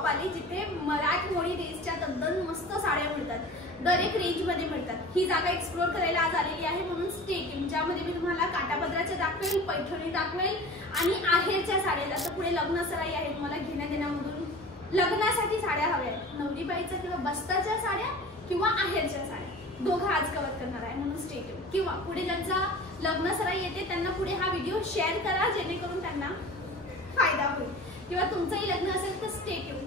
Shop आली जिथे मराठमोळी ड्रेसच्या तद्दन मस्त साड्या मिळतात, दर एक रेंज मध्ये मिळतात। ही जागा एक्सप्लोर करायला आज आलेली आहे, म्हणून स्टे ट्यून, ज्यामध्ये मी तुम्हाला काठापदराच्या दाखवेल, पैठणी दाखवेल आणि आहेरच्या साड्या। आता पुढे लग्न सराई आहे, तुम्हाला घेण्या देण्यामधून लग्नासाठी साड्या हव्या आहेत, नवरीबाईच्या किंवा बस्ताच्या साड्या किंवा आहेरच्या साड्या, दोघं आज कव्हर करणार आहे, म्हणून स्टे ट्यून। किंवा पुढे ज्यांचा लग्न सराई येते त्यांना पुढे हा व्हिडिओ शेअर करा, जेणेकरून त्यांना फायदा होईल। किंवा तुमचंही लग्न असेल तर स्टे ट्यून,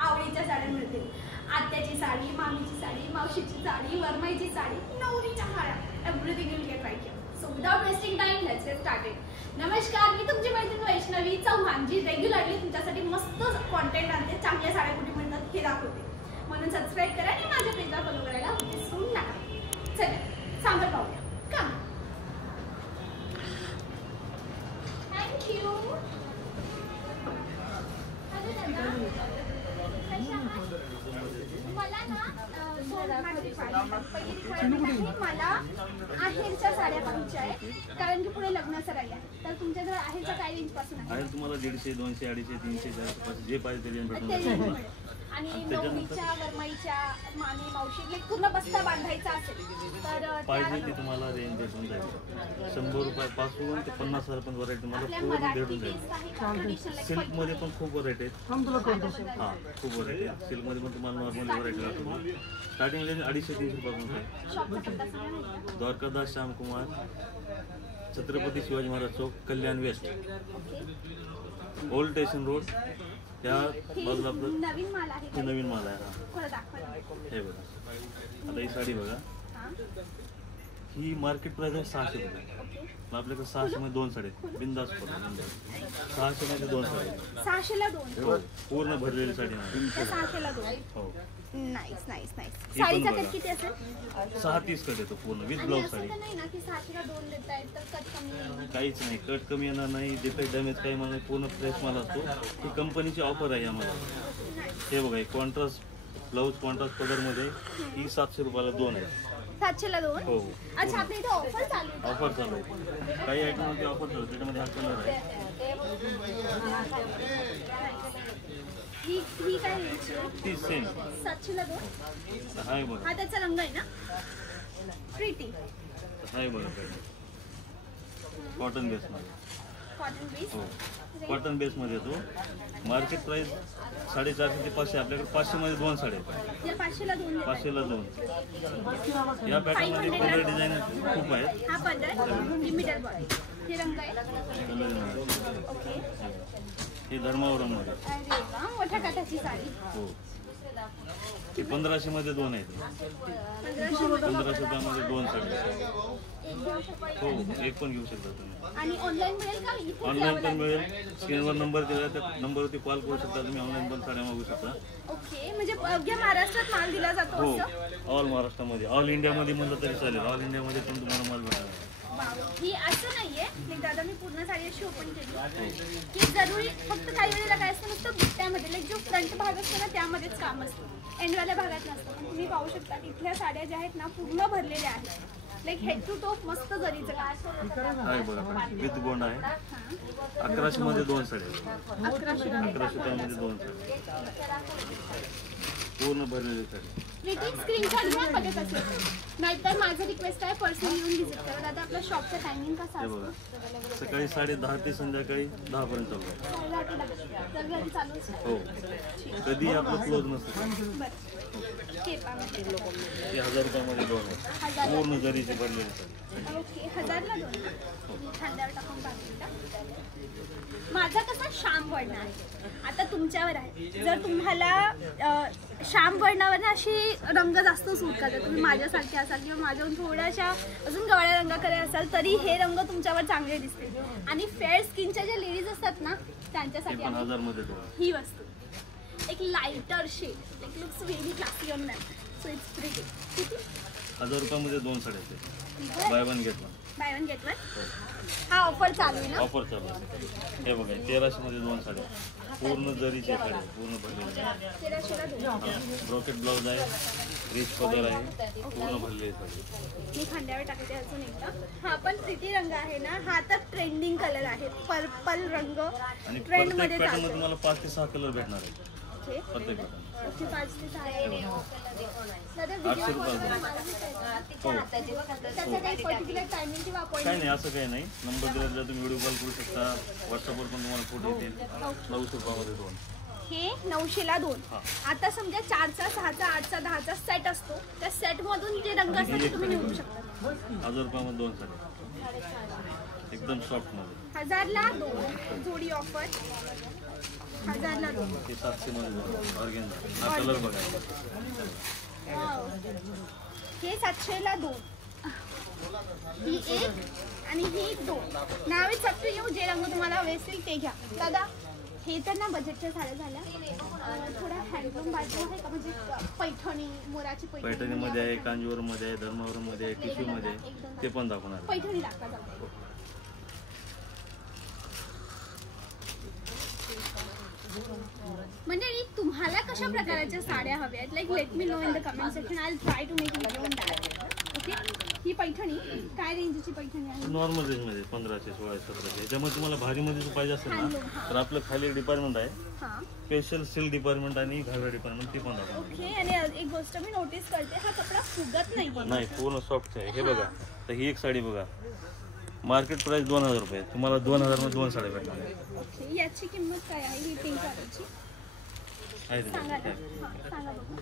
आवडीच्या साड्या मिळतील, आत्याची साडी, मामीची साडी, मावशीची साडी, वरमाईची साडी, नवरीच्या साड्या, everything will get right here. So without wasting time let's get started. नमस्कार, मी तुमची मैत्रीण वैष्णवी चव्हाण, जी रेग्युलरली तुमच्यासाठी मस्त कंटेंट आणते, चांगल्या साड्या कुठे मिळतात हे दाखवते, म्हणून सबस्क्राइब करा आणि माझ्या पेजला फॉलो करायला विसरू नका। चला सांगत पाहूया का। थँक्यू। मला ना मला आहेरच्या साड्या पाहिजे आहे, कारण की पुढे लग्न सराई आहे, तर तुमच्याकडे आहेरच्या काय रेंज पासून आहे? तुम्हाला 150, 200, 250, 300, 400 जे पाहिजे ते भेटून। आणि नवरीच्या, वरमाईच्या, मामी, मावशी पूर्ण बस्ता बांधायचा असेल तर पाहिजे ते तुम्हाला रेंज भेटून जाईल। 100 रुपयापासून ते 50,000 पर्यंत व्हरायटी तुम्हाला पूर्ण भेटून जाईल। सिल्क मध्ये पण खूप व्हरायटी आहेत, हा खूप व्हरायटी आहे। सिल्क मध्ये पण तुम्हाला नॉर्मल व्हरायटी राहतो, स्टार्टिंग रेंज 250-300 रुपयापासून आहे। द्वारकादास श्यामकुमार, छत्रपती शिवाजी महाराज चौक, कल्याण वेस्ट, ओल्ड स्टेशन रोड, त्या बाजूला आपलं नवीन माल आहे। हे नवीन माल आहे, हे बघा। आता ही साडी बघा, ही मार्केट प्राइस आहे 600 रुपये, आपल्याकडे 600 मध्ये 2 साड्या बिंदास पडतात। 600 मध्ये 2 साड्या, 600 ला 2, हो पूर्ण भरलेली साडी आहे, 600 ला 2, हो नाईस नाईस नाईस। साडीचा कट किती असेल? 6-30 कट येतो पूर्ण विथ ब्लाउज साडी। नाही ना की 600 ला 2 देताय तर कट कमी येईल? काहीच नाही, कट कमी येणार नाही, डिफेक्ट डॅमेज काही मला पूर्ण फ्रेश माल असतो। ही कंपनीची ऑफर आहे आम्हाला। हे बघा, कॉन्ट्रास्ट ब्लाउज, कॉन्ट्रास्ट कलर मध्ये ही 700 रुपयाला 2 आहे। 700 ला 2? हो। अच्छा, आपल्या इथे ऑफर चालू आहे? ऑफर चालू आहे, काही आयटम मध्ये ऑफर चालू आहे, त्याच्यामध्ये हा कलर आहे। ही काय रेंज आहे? ती सेम 700 ला 2? हाय बघा, हा त्याचा रंग आहे ना, प्रिटी हाय बघा, कॉटन बेस मध्ये, कॉटन बेस, हो कॉटन बेस मध्ये येतो। मार्केट प्राइस 450 ते 500, आपल्याकडे 500 मध्ये 2 साड्या आहेत। या 500 ला 2 500 ला 2। या पॅटर्न मध्ये कलर डिझाईन खूप आहेत। हा 15 लिमिटेड बॉडी, हे रंग आहे, ओके। हे धर्मावरम मध्ये, अरे वा, मोठ्या काठाची साडी, हो हे 1500 मध्ये 2 आहेत। 1500 रुपयामध्ये 2 साड्या, हो एक पण घेऊ शकता तुम्ही। आणि ऑनलाईन मिळेल का? इथे ऑनलाईन पण मिळेल, स्क्रीनवर नंबर दिला त्या नंबरवरती कॉल करू शकता तुम्ही, ऑनलाईन पण साड्या मागू शकता। ओके, म्हणजे अवघ्या महाराष्ट्रात माल दिला जातो हो, असं? ऑल महाराष्ट्रामध्ये, ऑल इंडियामध्ये म्हणलं तरी चालेल, ऑल इंडियामध्ये पण तुम्हाला माल मिळणार। ही असं नाहीये की दादा मी पूर्ण साडी अशी ओपन केली की जरुरी, फक्त काही वेळेला काय असतं नुसतं बुट्ट्यामध्ये, लाईक जो फ्रंट भाग असतो ना त्यामध्येच काम असतं, एंडवाल्या भागात नसतं। पण तुम्ही पाहू शकता की इथल्या साड्या ज्या आहेत ना पूर्ण भरलेल्या आहेत, लाईक हेड टू टोप मस्त जरीचं काम आहे बघा, विथ गोंड आहे। 1100 मध्ये 2 साड्या, 1100 रुपयामध्ये 2 साड्या, पूर्ण भरलेली साडी। स्क्रीनशॉट घ्या बघत असेल, नाहीतर माझं रिक्वेस्ट आहे पर्सनली येऊन व्हिजिट करा। दादा आपला शॉपचा टायमिंग कसा असतो? सकाळी 10:30 ते संध्याकाळी 10 पर्यंत चालू आहे, हो कधी आपलं क्लोज नसतं। हे 1000 रुपयामध्ये 2 आहेत, पूर्ण जरीची भरलेली साडी। ओके, 1000 ला 2, खांद्यावर टाकून पाहिजे। माझा कसा श्याम वर्ण आहे, आता तुमच्यावर आहे, जर तुम्हाला श्याम वर्णावर अशी रंग जास्त सूट करतात, तुम्ही माझ्यासारखे असाल किंवा माझ्याहून थोड्याशा अजून गवळ्या रंगाकडे असाल तरी हे रंग तुमच्यावर चांगले दिसते। आणि फेअर स्किनच्या ज्या लेडीज असतात ना त्यांच्यासाठी ही वस्तू, एक lighter shade, like looks very classy on that, so it's pretty. 1000 रुपयामध्ये 2 साड्या, buy one get one, buy one get one. हा ऑफर चालू आहे ना? ऑफर चालू आहे, हे बघा 1300 मध्ये 2 साड्या, पूर्ण जरीचे साड्या, पूर्ण भरलेले, 1300 ला 2, ब्रोकेट ब्लाउज आहे, रिच पदर आहे, पूर्ण भरलेली साडी। मी खांद्यावर टाकते अजून एकदा। हा पण प्रिटी रंग आहे ना, हा तर ट्रेंडिंग कलर आहे, पर्पल रंग आणि ट्रेंड प्रत्येक मध्ये पॅटर्न मध्ये तुम्हाला 5 ते 6 कलर भेटणार आहे। ओके प्रत्येक पॅटर्न ओके 5 ते 6 दादा 800 रुपये. त्याचा काही पर्टिक्युलर टायमिंग किंवा काही नाही, असं काही नाही. नंबर दिला तुम्ही व्हिडिओ कॉल करू शकता, व्हॉट्सअपवर पण तुम्हाला फोटो येतील. 900 रुपयामध्ये 2. हे 900ला 2. आता समजा 4चा 6चा 8चा 10चा सेट असतो, त्या सेट मधून जे रंग असतात ते तुम्ही निवडू शकता. 1000 रुपयामध्ये 2 साडी एकदम सॉफ्ट मध्ये. 1000ला 2 जोडी ऑफर. 1000ला 2. ते 700 मध्ये ऑर्गेन्झा. हा कलर बघा. हे 700ला 2. ही 1 आणि ही 2. नाव इट्स अप टू यू. जे रंग तुम्हाला हवे असतील ते घ्या. दादा हे तर ना बजेटच्या साड्या झाल्या. थोडा हँडलूम बाजू आहे का, म्हणजे पैठणी मोराची पैठणीमध्ये आहे, कांजीवरममध्ये आहे, धर्मावरममध्ये आहे, टिश्यूमध्ये आहे, ते पण दाखवणार. पैठणी लागतात. म्हणजे तुम्हाला कशा प्रकारच्या साड्या हव्या आहेत, like let me know in the comment section. I will try to make video on that. Okay. ही पैठणी काय रेंजची पैठणी आहे? नॉर्मल रेंजमध्ये 1500, 1600, 1700. याच्यामध्ये तुम्हाला भारीमध्ये पाहिजे असेल ना तर आपलं खाली डिपार्टमेंट आहे, स्पेशल सिल्क डिपार्टमेंट आणि घागरा डिपार्टमेंट, ते पण दाखवणार. ओके. आणि एक गोष्ट मी नोटीस करते, हा कपडा फुगत नाही, पूर्ण सॉफ्ट आहे. हे बघा, तर ही एक साडी बघा, मार्केट प्राइस 2000 रुपये, तुम्हाला 2000 मध्ये 2 साड्या भेटणार. ओके. याची किंमत काय आहे? ही पिंक कलरची सांगा बघू.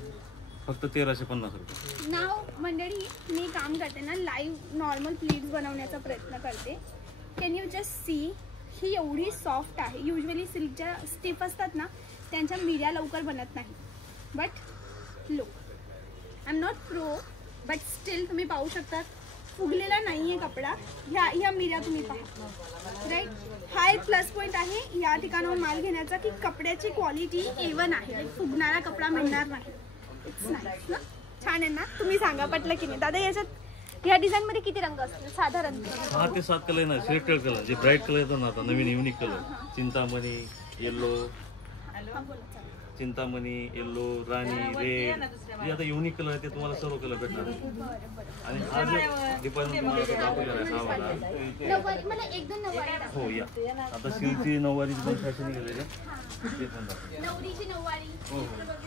फक्त 1350 रुपये. नाव मंडळी, मी काम करते ना, लाईव्ह नॉर्मल प्लीट्स बनवण्याचा प्रयत्न करते. कॅन यू जस्ट सी, ही एवढी सॉफ्ट आहे. युजली सिल्कच्या स्टिफ असतात ना, त्यांच्या मिऱ्या लवकर बनत नाही. But look, I am not pro, but still तुम्ही पाहू शकता फुगलेला नाही आहे कपडा. ह्या मिऱ्या तुम्ही पहा, राईट. हा एक प्लस पॉईंट आहे या ठिकाणावर माल घेण्याचा, की कपड्याची क्वालिटी A1 आहे. फुगणारा कपडा मिळणार नाही. इट्स नाईस ना, छान आहे ना. तुम्ही सांगा पटलं की नाही. दादा याच्यात ह्या डिझाईन मध्ये किती रंग असतील साधारण? 6 ते 7 कलर ना, सिलेक्टेड कलर, जे ब्राईट कलर येतात ना आता नवीन unique colour, Chintamani, yellow, Chintamani, yellow, rani, red, जे आता युनिक कलर आहे ते तुम्हाला सर्व कलर भेटणार. आणि हा जो डिपार्टमेंट तुम्हाला दाखवलेला आहे हा वाला, नऊवारी मला एकदम नऊवारी. हो या आता सिल्कची नऊवारी पण फॅशन निघालेली आहे, ते पण दाखव. नवरीची नऊवारी, हो हो,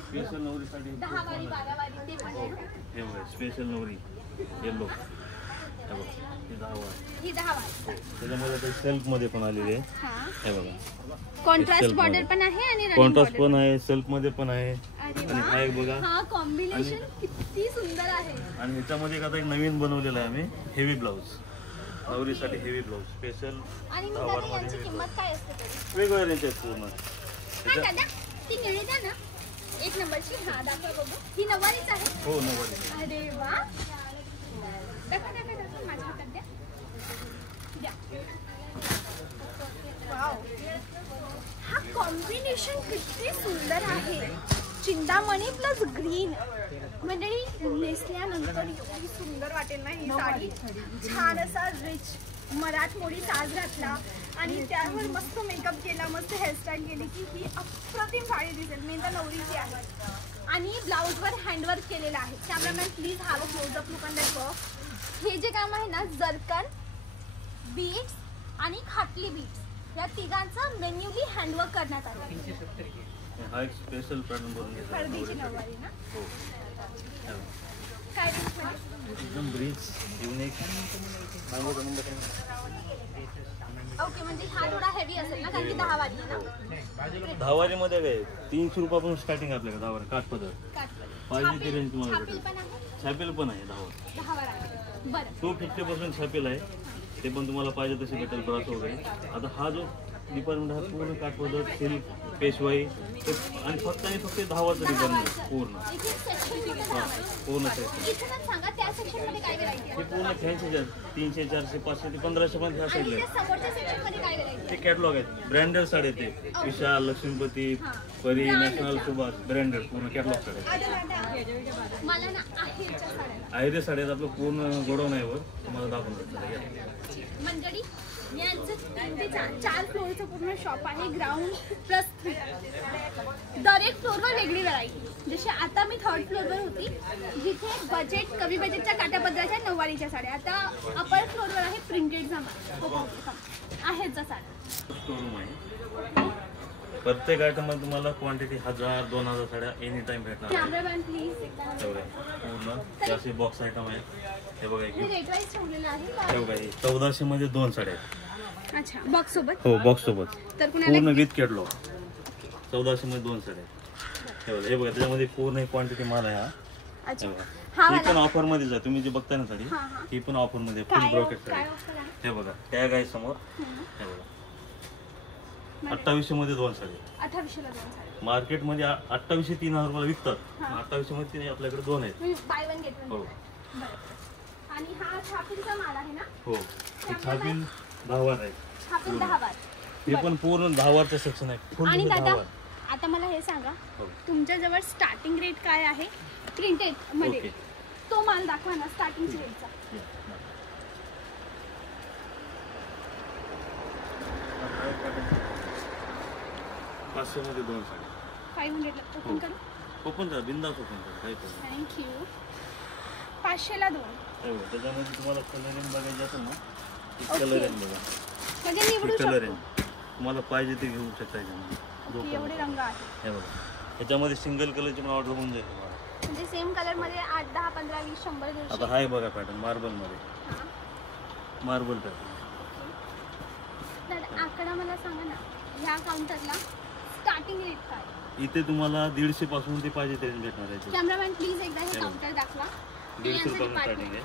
स्पेशल नवरीसाठी 10 वारी 12 वारी ते पण आहे. हे बघा, स्पेशल नवरी येल्लो, हे बघा, ही 10 वारी. ही 10 वारी. त्याच्यामध्ये ते सिल्क मध्ये पण आलेली आहे. हे बघा, कॉन्ट्रास्ट बॉर्डर पण आहे आणि कॉन्ट्रास्ट पण आहे, सिल्क मध्ये पण आहे. अरे आणि हा एक बघा, हा कॉम्बिनेशन किती सुंदर आहे. आणि ह्याच्यामध्ये आता एक नवीन बनवलेला आहे आम्ही, हेवी ब्लाऊज, नवरीसाठी हेवी ब्लाऊज स्पेशल. आणि मग दादा यांची किंमत काय असते तरी? वेगवेगळ्या रेंज आहेत पूर्ण. हा दादा, ती निळी द्या ना, 1 नंबरची. हा दाखवा बघू. ही नऊवारीच आहे? हो नऊवारी. अरे वा, दाखवा माझ्या हातात द्या. वाव, हा कॉम्बिनेशन किती सुंदर आहे. Chintamani plus green. मंडळी नेसल्यानंतर एवढी सुंदर वाटेल ना ही साडी. छान असा रिच मराठमोळी साज घातला आणि त्यावर मस्त मेकअप केला, मस्त हेअरस्टाईल केली की ही अप्रतिम साडी दिसेल. मेन तर नवरीची आहे. आणि ब्लाऊजवर हँडवर्क केलेलं आहे. Cameraman please have a closeup look on that work. हे जे काम आहे ना, जरकन, बीड्स आणि खाटली बीड्स, या तिघांचं मेन्युअली हँडवर्क करण्यात आलं. हा एक स्पेशल पॅटर्न बनवून घेतला. हळदीची नऊवारी ना, हो काय रेंज मध्ये? एकदम ब्रिज युनिक. ओके, म्हणजे हा थोडा हेवी असेल ना, कारण की 10 वारी आहे ना. 10 वारी मध्ये काय 300 रुपयापासून स्टार्टिंग आपल्याकडे 10 वारी काठपदर पाहिजे ती रेंज तुम्हाला छापील भेटेल. पण आहे, छापेल पण आहे 10 वारी. 10 वार आहे. बरं, 250 पासून छापेल आहे, ते पण तुम्हाला पाहिजे तसे भेटेल, ब्रास वगैरे. आता हा जो डिपार्टमेंट हा पूर्ण काठपदर, सिल्क, पेशवाई आणि फक्त 10 वारचा डिपार्टमेंट पूर्ण. इथे सेक्शन मध्ये 10 वारी. पूर्ण सेक्शन इथूनच सांगा त्या सेक्शन मध्ये काय व्हरायटी आहे. हे पूर्ण फॅन्सी 300, 400, 500 ते 1500 पर्यंत ह्या आणि साईडला त्या समोरच्या सेक्शन मध्ये काय व्हरायटी ते कॅटलॉग आहेत. ब्रँडेड साडे ते विशाल, लक्ष्मीपती, परी, नॅशनल, सुभाष, ब्रँडेड पूर्ण कॅटलॉग साडे. आहे? मला ना आहेरच्या साड्या. आहेर साड्यात आपलं पूर्ण गोडाऊन आहे वर, तुम्हाला दाखवून. मंडळी यांचं 3 ते 4 फ्लोअरचं पूर्ण शॉप आहे. Ground plus 3. दर एक फ्लोअरवर वेगळी व्हरायटी. जशी आता मी 3rd फ्लोअरवर होती, जिथे बजेट कमी बजेटच्या काटापदराच्या नऊवारीच्या साड्या. आता अपर फ्लोअरवर आहे प्रिंटेड सामान आहेत साड्या. शोरूम आहे. प्रत्येक आयटम मध्ये तुम्हाला क्वांटिटी 1000-2000 साड्या एनी टाइम भेटणार आहे. कॅमेरामॅन प्लीज एकदा पूर्ण हे असे बॉक्स आयटम आहे. हे बघा हे रेट वाईज ठेवलेलं आहे का? हे बघा हे 1400 मध्ये 2 साड्या आहेत. अच्छा बॉक्स सोबत. हो बॉक्स सोबत तर कुणाला पूर्ण विथ कॅटलॉग 1400 मध्ये 2 साड्या आहेत. हे बघा त्याच्यामध्ये पूर्ण क्वांटिटी माल आहे हा. अच्छा हे ही पण ऑफर मध्ये आहे. तुम्ही जे बघताय ना साडी ही पण ऑफर मध्ये फुल ब्रोकेट काय साडी. ऑफर आहे? हे बघा टॅग आहे समोर. हे बघा 2800 मध्ये 2 साडी. 2800 ला 2 साडी. मार्केट मध्ये 2800 3000 रुपयाला विकतात. 2800 मध्ये तिने आपल्याकडे 2 आहेत. Bye one get one. हो आणि हा छापीलचा माल आहे ना? हो हे छापील 10 वार आहे. छापील 10 वार. हे पण पूर्ण 10 वारचं सेक्शन आहे. फुल आणि 10 दादा वार. आता मला हे सांगा हो. तुमच्या जवळ स्टार्टिंग रेट काय आहे प्रिंटेड मध्ये? ओके. तो माल दाखवा ना स्टार्टिंग रेटचा. 500 मध्ये 2 साडी. 500 ला ओपन करू. ओपन करा बिंदास ओपन करा काही प्रॉब्लेम थँक्यू. 500 ला 2 नाही. त्याच्यामध्ये तुम्हाला कलरिंग बघायचं असेल ना ओके. कलरिंग बघा. म्हणजे निवडू कलरिंग शकतो. तुम्हाला पाहिजे ते घेऊ शकता याच्यामध्ये. ओके, एवढे रंग आहेत. हे बघा याच्यामध्ये सिंगल कलरची पण ऑर्डर होऊन जाईल तुम्हाला. म्हणजे सेम कलर मध्ये 8, 10, 15, 20, 100, 200. आता हाय बघा पॅटर्न मार्बल मध्ये. हां. Marble pattern. तर आकडा मला सांगा ना ह्या काउंटरला स्टार्टिंग रेट काय? इथे तुम्हाला 150 पासून ते पाहिजे ते भेटणार आहे. कॅमेरामॅन प्लीज एकदा हे काउंटर दाखवा. 150 रुपयापासून स्टार्टिंग आहे.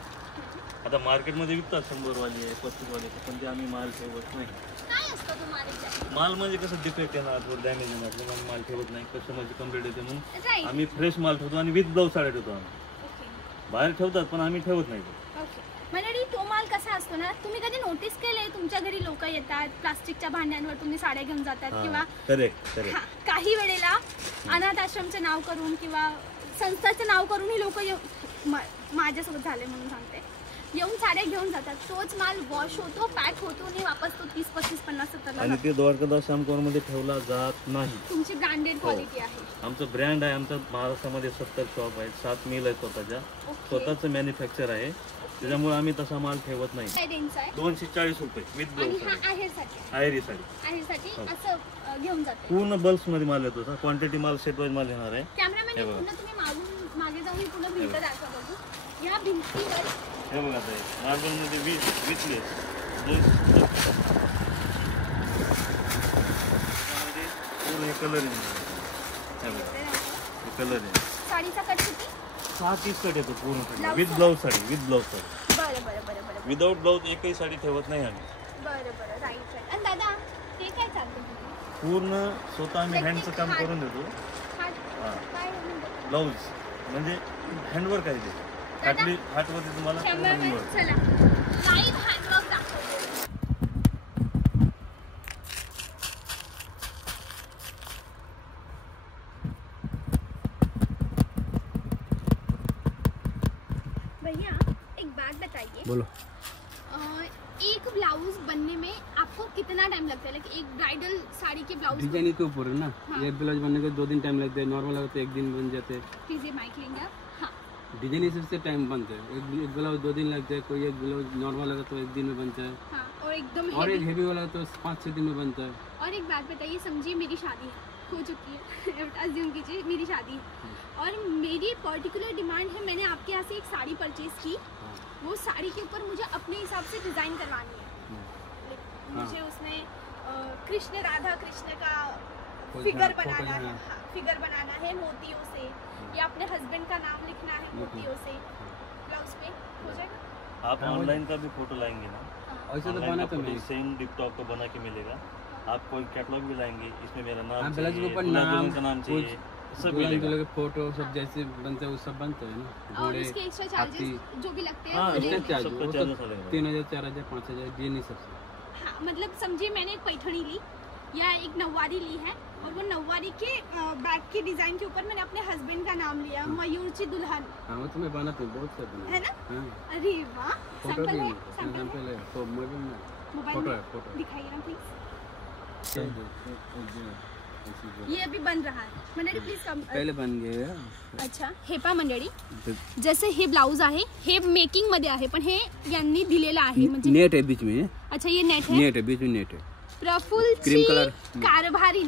आता मार्केटमध्ये विकतात 100 वाले 35 वाले पण ते आम्ही माल ठेवत नाही. काय असतो तो माल exactly? माल म्हणजे कसं डिफेक्ट येणार थोडं डॅमेज येणार म्हणून आम्ही माल ठेवत नाही. कस्टमरची कंप्लेंट येते म्हणून Right. आम्ही फ्रेश माल ठेवतो आणि विथ ब्लाऊज साड्या ठेवतो आम्ही. ओके. बाहेर ठेवतात पण आम्ही ठेवत नाही. ओके. मंडळी तो माल कसा असतो ना तुम्ही कधी नोटीस केलंय तुमच्या घरी लोक येतात प्लास्टिकच्या भांड्यांवर तुम्ही साड्या घेऊन जातात किंवा करेक्ट करेक्ट. हा, काही वेळेला अनाथ आश्रमचं नाव करून किंवा संस्थाचं नाव करून ही लोक माझ्यासोबत झाले म्हणून सांगते येऊन साड्या घेऊन जातात. तोच माल वॉश होतो पॅक होतो आणि वापस तो 30, 35, 50, 70 ला आणि ते द्वारकादास श्यामकोर मध्ये ठेवला जात नाही. तुमची ब्रँडेड क्वालिटी आहे. आमचं ब्रँड आहे. आमच्या महाराष्ट्रामध्ये 70 शॉप आहेत 7 मिल आहेत स्वतःच्या. स्वतःचं मॅन्युफॅक्चर आहे त्याच्यामुळे आम्ही तसा माल ठेवत नाही. काय रेंजचा आहे? 240 रुपये विथ आणि ब्लाऊज. हा आहेरसाठी आहेरीसाठी आहेरसाठी असं घेऊन जातो. पूर्ण बल्क मध्ये माल येतो. क्वांटिटी माल सेट वाईज माल येणार आहे. कॅमेरामॅन पुन्हा तुम्ही मागे जाऊन पुन्हा भिंत दाखवा बघू. या भिंतीवर हे बघा ताई मार्बल मध्ये विथ लेस पूर्ण कलरिंग. हे बघा हे कलरिंग. साडीचा कट किती? 6-30 कट येतो पूर्ण with blouse sari. With blouse sari बरं बरं बरं बरं विदाऊट ब्लाऊज एकही साडी ठेवत नाही आम्ही. बरं बरं राईट राईट. आणि दादा हे काय चालतं तुम्ही? पूर्ण स्वतः आम्ही हँडचं काम करून देतो. हात काय म्हणतात? ब्लाऊज म्हणजे हँडवर्क आहे ते. हातवरती तुम्हाला पूर्ण कॅमेरामॅन work. चला लाईव्ह हँडवर्क दाखवतो. भैया एक बात बताइए. बोलो. एक ब्लाउज बनने में आपको कितना टाइम लगता है? लाइक एक ब्राइडल साड़ी के ब्लाउज डिजाइन के ऊपर है ना. हाँ. एक ब्लाउज बनने के 2 दिन टाइम लगते हैं. नॉर्मल अगर तो 1 दिन बन जाते हैं. प्लीज माइक लेंगे आप. हाँ डिजाइन हिसाब से टाइम बनता है. एक ब्लाउज 2 दिन लगते हैं. कोई एक ब्लाउज नॉर्मल अगर तो 1 दिन में बनता है. हाँ और एकदम और एक heavy. हेवी वाला तो 5-6 दिन में बनता है. और एक बात बताइए समझिए मेरी शादी हो चुकी है अज्यूम कीजिए मेरी शादी है और मेरी पर्टिकुलर डिमांड है मैंने आपके यहाँ से एक साड़ी परचेज की. वो साड़ी के ऊपर मुझे अपने हिसाब से डिज़ाइन करवानी है. मुझे उसमें कृष्ण राधा कृष्ण का फिगर बनाना है. फिगर बनाना है मोतियों से या अपने हस्बैंड का नाम लिखना है मोतियों से ब्लाउज पे हो जाएगा. आप ऑनलाइन का भी फोटो लाएंगे ना. ऐसा तो बना तो मैं सेम टिकटॉक को बना के मिलेगा. आप कोई कैटलॉग भी लाएंगे इसमें मेरा नाम हाँ, ब्लाउज के चाहिए, ऊपर दूल्हा नाम, दुल्हन का नाम चाहिए सब दुल्हन मिलेगा. के फोटो सब जैसे बनते हैं वो सब बनते हैं ना. और उसके एक्स्ट्रा चार्जेस जो भी लगते हैं हाँ, वो एक्स्ट्रा लेंगे. चार्ज सबका वो चार्जेस तो अलग है. 3000 4000 5000 ये नहीं सबसे. हाँ मतलब समझिए मैंने एक पैठणी ली या एक नौवारी ली है और वो नौवारी के बैक के डिजाइन के ऊपर मैंने अपने हस्बैंड का नाम लिया मयूरची दुल्हन हाँ वो तो मैं बनाता हूँ बहुत सारे बना है ना. हाँ अरे वाह फोटो सैंपल भी है है. सैंपल है तो मोबाइल में मोबाइल फोटो में है फोटो. दिखाइए ना प्लीज. ये अभी बन रहा है मंडळी प्लीज कम. पहिले बन गए. अच्छा हे पहा मंडळी जसे हे ब्लाउज आहे हे मेकिंग मध्ये आहे पण हे यांनी दिलेलं आहे म्हणजे नेट है बीच में. अच्छा ये नेट है. नेट है बीच में नेट है. प्रफुल्लची Cream color. कारभारी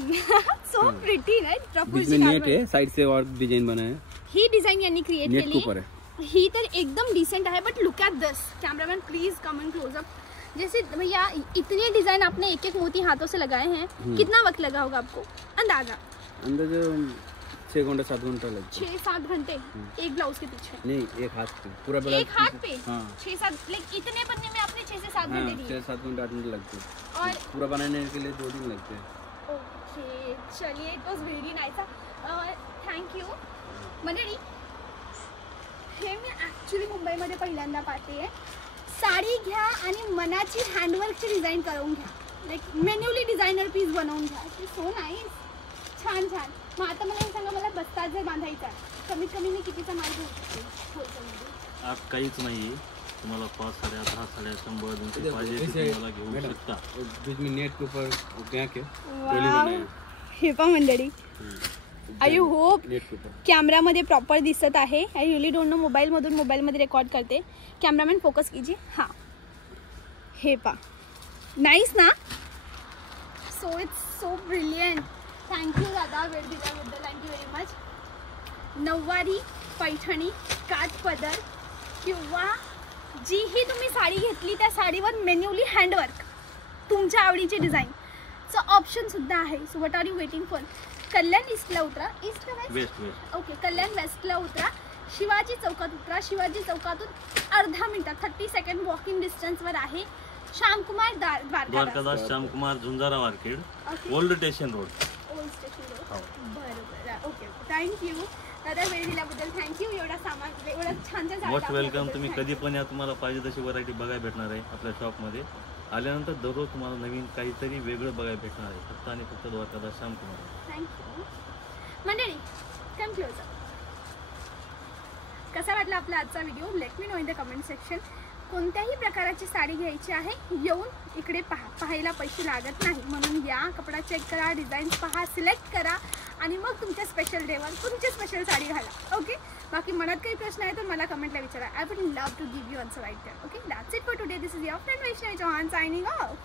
सो प्रिटी राईट. बीच प्रफुल्लची में नेट कारभारी. है, साइड से और डिजाइन बना है, ही डिझाईन यांनी क्रिएट नेट के केली. ऊपर है. ही तर एकदम डिसेंट है. But look at this cameraman, please come and close up. जैसे भैया इतने डिजाइन आपने एक एक मोती हाथों से लगाए हैं, कितना वक्त लगा होगा आपको अंदाजा? अंदर 6 घंटे 7 घंटा लगता है. 6-7 घंटे एक ब्लाउज के पीछे. नहीं, एक हाथ पे पूरा ब्लाउज. एक हाथ पे हाँ 6-7, लाइक इतने बनने में आपने 6 से 7 घंटे दिए. 6-7 घंटे 8 घंटे लगते हैं. और पूरा बनाने के लिए 2 दिन लगते हैं. ओके चलिए, it was very nice. Thank you. मंडळी, हे मी ॲक्च्युली मुंबईमध्ये पहिल्यांदा पाहते आहे. साडी घ्या आणि मनाची हँडवर्कची डिझाईन करून घ्या. लाईक मेन्युअली डिझायनर पीस बनवून घ्या. So nice. छान छान. मग आता मला हे सांगा, मला बस्ता जर बांधायचा आहे, कमीत कमी मी कितीचा माल घेऊ शकते होलसेलमध्ये? आज काहीच नाही. तुम्हाला 5 साड्या 10 साड्या 100-200 पाहिजे ते तुम्हाला घेऊ शकता. बीच में नेट के ऊपर क्या के वाव. हे पहा मंडळी, आय होप नेट के ऊपर. कॅमेरामध्ये प्रॉपर दिसत आहे. I really don't know. मोबाईलमध्ये रेकॉर्ड करते. कॅमेरामॅन फोकस कीजिए. हां, हे पा. नाईस ना. So it's so brilliant. Thank you दादा, वेळ दिल्याबद्दल. Thank you very much. Nauvari, Paithani, काठपदर किंवा जीही तुम्ही साडी घेतली त्या साडीवर मेन्युअली हँडवर्क, तुमच्या आवडीचे डिझाईनचं ऑप्शनसुद्धा आहे. So what are you waiting for? Kalyan ईस्टला उतरा. East west. ओके, कल्याण वेस्टला उतरा. शिवाजी चौकात उतरा. शिवाजी चौकातून अर्धा मिनिटात 30 सेकंड वॉकिंग डिस्टन्सवर आहे Shyamkumar Dwarkadas Shyamkumar Jhunjara market, old station road. Old station road. बरोबर. ओके, थँक्यू दादा, वेळ दिल्याबद्दल थँक्यू. एवढा सामान, एवढं छान छान मोस्ट वेलकम. तुम्ही कधी पण या, तुम्हाला पाहिजे तशी व्हरायटी बघायला भेटणार आहे आपल्या शॉपमध्ये. आल्यानंतर दररोज तुम्हाला नवीन काहीतरी वेगळं बघायला भेटणार आहे. फक्त आणि फक्त द्वारकादास श्यामकुमार. थँक्यू. मंडळी, कम क्लोजर. कसा वाटला आपला आजचा video? Late me know in the comment section. कोणत्याही प्रकाराची साडी घ्यायची आहे, येऊन इकडे पाहायला पैसे लागत नाही. म्हणून या, कपडा चेक करा, डिझाईन्स पहा, सिलेक्ट करा आणि मग तुमच्या स्पेशल डेवर तुमची स्पेशल साडी घाला. ओके. बाकी मनात काही प्रश्न आहे तर मला कमेंटला विचारा. I would love to give you answer right there. Okay, that's it for today. This is your friend Vaishnavi Chauhan signing of.